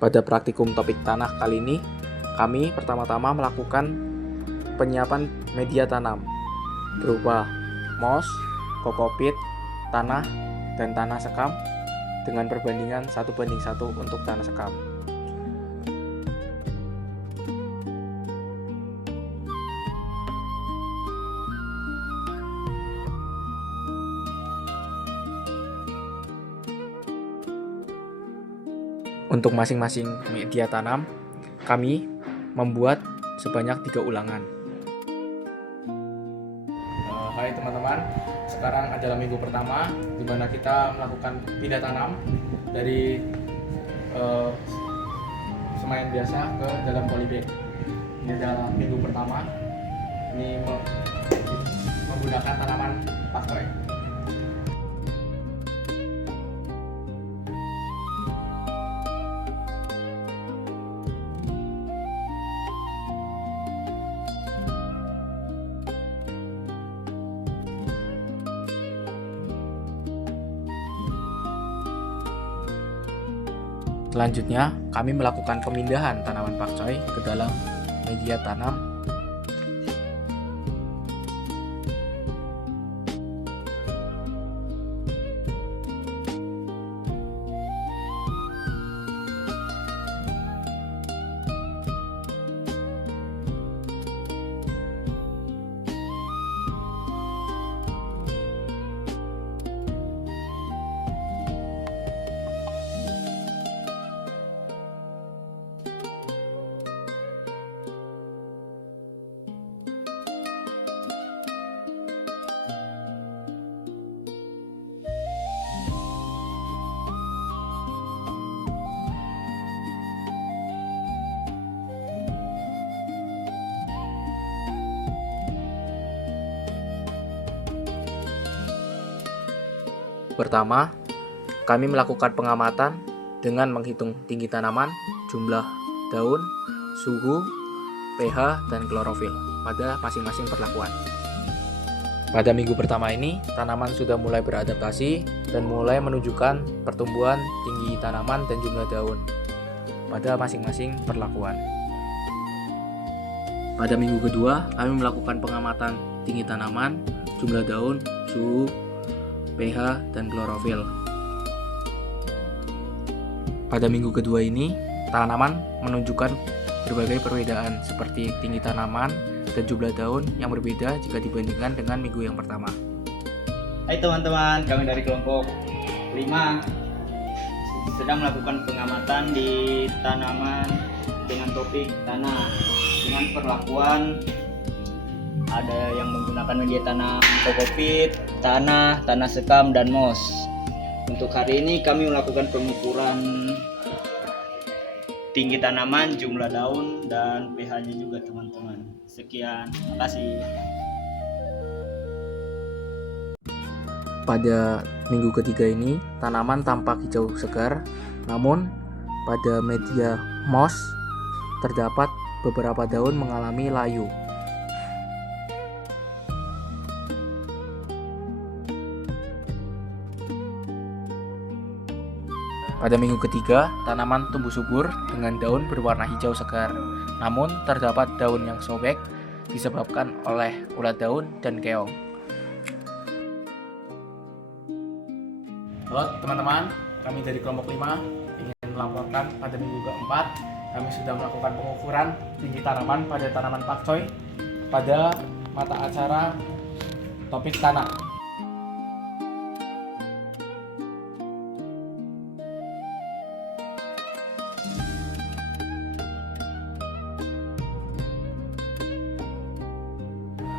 Pada praktikum topik tanah kali ini, kami pertama-tama melakukan penyiapan media tanam berupa moss, kokopit, tanah, dan tanah sekam dengan perbandingan 1:1 untuk tanah sekam. Untuk masing-masing media tanam, kami membuat sebanyak 3 ulangan. Hai teman-teman, sekarang adalah minggu pertama di mana kita melakukan pindah tanam dari semayan biasa ke dalam polybag. Ini adalah minggu pertama. Ini menggunakan tanaman pakcoy. Selanjutnya, kami melakukan pemindahan tanaman pakcoy ke dalam media tanam. Pertama, kami melakukan pengamatan dengan menghitung tinggi tanaman, jumlah daun, suhu, pH, dan klorofil pada masing-masing perlakuan. Pada minggu pertama ini, tanaman sudah mulai beradaptasi dan mulai menunjukkan pertumbuhan tinggi tanaman dan jumlah daun pada masing-masing perlakuan. Pada minggu kedua, kami melakukan pengamatan tinggi tanaman, jumlah daun, suhu, pH, dan klorofil. Pada minggu kedua ini, tanaman menunjukkan berbagai perbedaan seperti tinggi tanaman dan jumlah daun yang berbeda jika dibandingkan dengan minggu yang pertama. Hai teman-teman, kami dari kelompok 5 sedang melakukan pengamatan di tanaman dengan topik tanah dengan perlakuan ada yang menggunakan media tanam kokopit, tanah sekam, dan moss. Untuk hari ini kami melakukan pengukuran tinggi tanaman, jumlah daun, dan pH-nya juga teman-teman. Sekian, terima kasih. Pada minggu ketiga ini, tanaman tampak hijau segar, namun pada media moss terdapat beberapa daun mengalami layu. Pada minggu ketiga, tanaman tumbuh subur dengan daun berwarna hijau segar. Namun, terdapat daun yang sobek disebabkan oleh ulat daun dan keong. Halo teman-teman, kami dari kelompok 5 ingin melaporkan pada minggu keempat kami sudah melakukan pengukuran tinggi tanaman pada tanaman pakcoy pada mata acara topik tanah.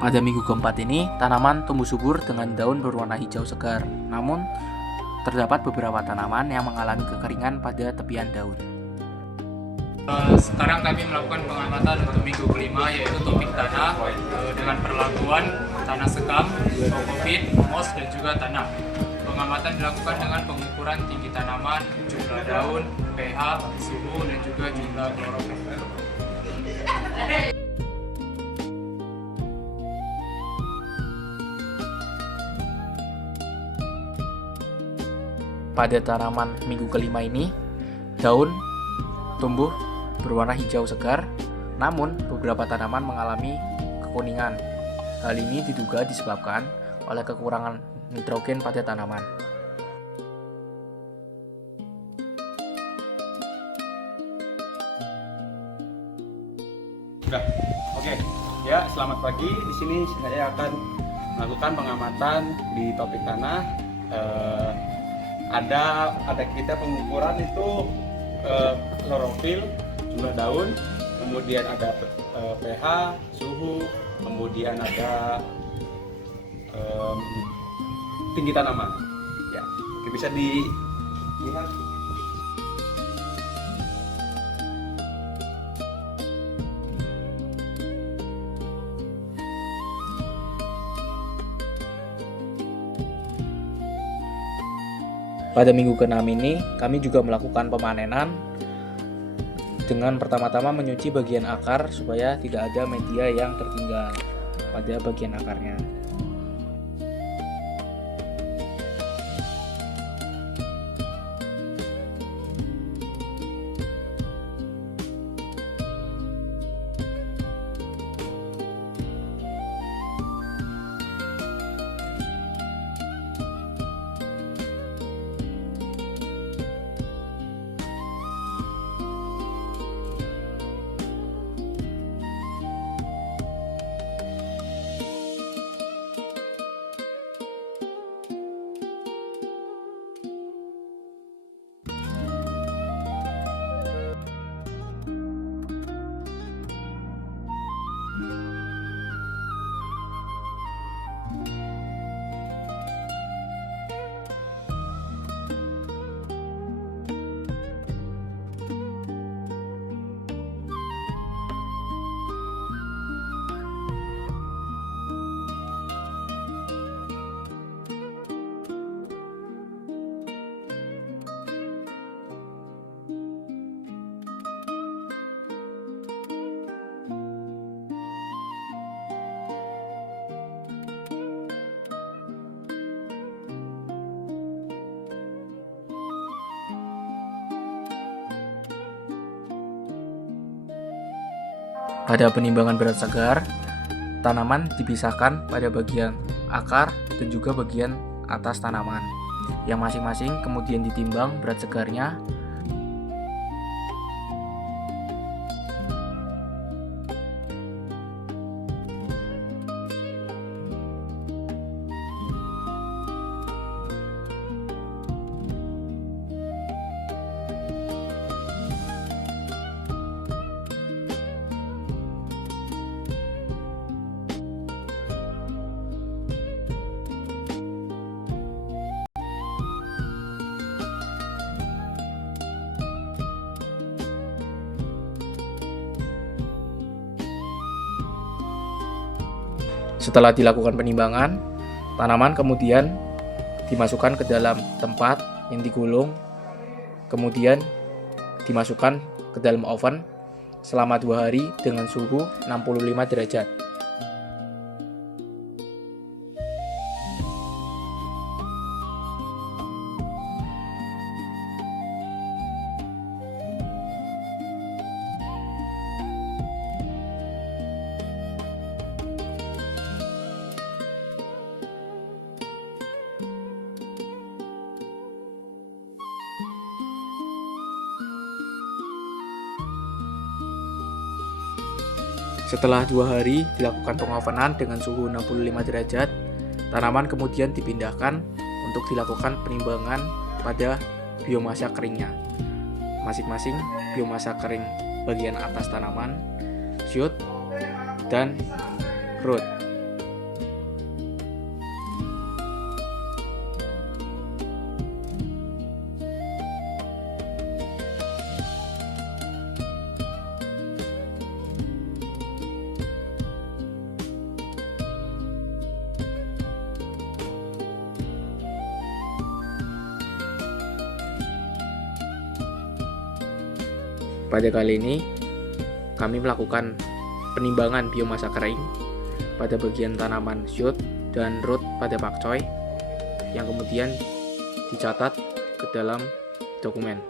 Pada minggu keempat ini, tanaman tumbuh subur dengan daun berwarna hijau segar. Namun, terdapat beberapa tanaman yang mengalami kekeringan pada tepian daun. Sekarang kami melakukan pengamatan untuk minggu kelima, yaitu topik tanah dengan perlakuan tanah sekam, kokopit, moss, dan juga tanah. Pengamatan dilakukan dengan pengukuran tinggi tanaman, jumlah daun, pH, suhu, dan juga jumlah klorofil. Pada tanaman minggu kelima ini, daun tumbuh berwarna hijau segar, namun beberapa tanaman mengalami kekuningan. Hal ini diduga disebabkan oleh kekurangan nitrogen pada tanaman. Sudah. Oke. Ya, selamat pagi. Di sini saya akan melakukan pengamatan di topik tanah. Ada kita pengukuran itu klorofil, jumlah daun, kemudian ada pH, suhu, kemudian ada tinggi tanaman. Ya, bisa dilihat. Pada minggu ke-6 ini, kami juga melakukan pemanenan dengan pertama-tama menyuci bagian akar supaya tidak ada media yang tertinggal pada bagian akarnya. Pada penimbangan berat segar, tanaman dipisahkan pada bagian akar dan juga bagian atas tanaman, yang masing-masing kemudian ditimbang berat segarnya. Setelah dilakukan penimbangan, tanaman kemudian dimasukkan ke dalam tempat yang digulung, kemudian dimasukkan ke dalam oven selama 2 hari dengan suhu 65 derajat. Setelah 2 hari dilakukan pengovenan dengan suhu 65 derajat, tanaman kemudian dipindahkan untuk dilakukan penimbangan pada biomasa keringnya. Masing-masing biomasa kering bagian atas tanaman, shoot, dan root. Pada kali ini, kami melakukan penimbangan biomasa kering pada bagian tanaman shoot dan root pada pakcoy yang kemudian dicatat ke dalam dokumen.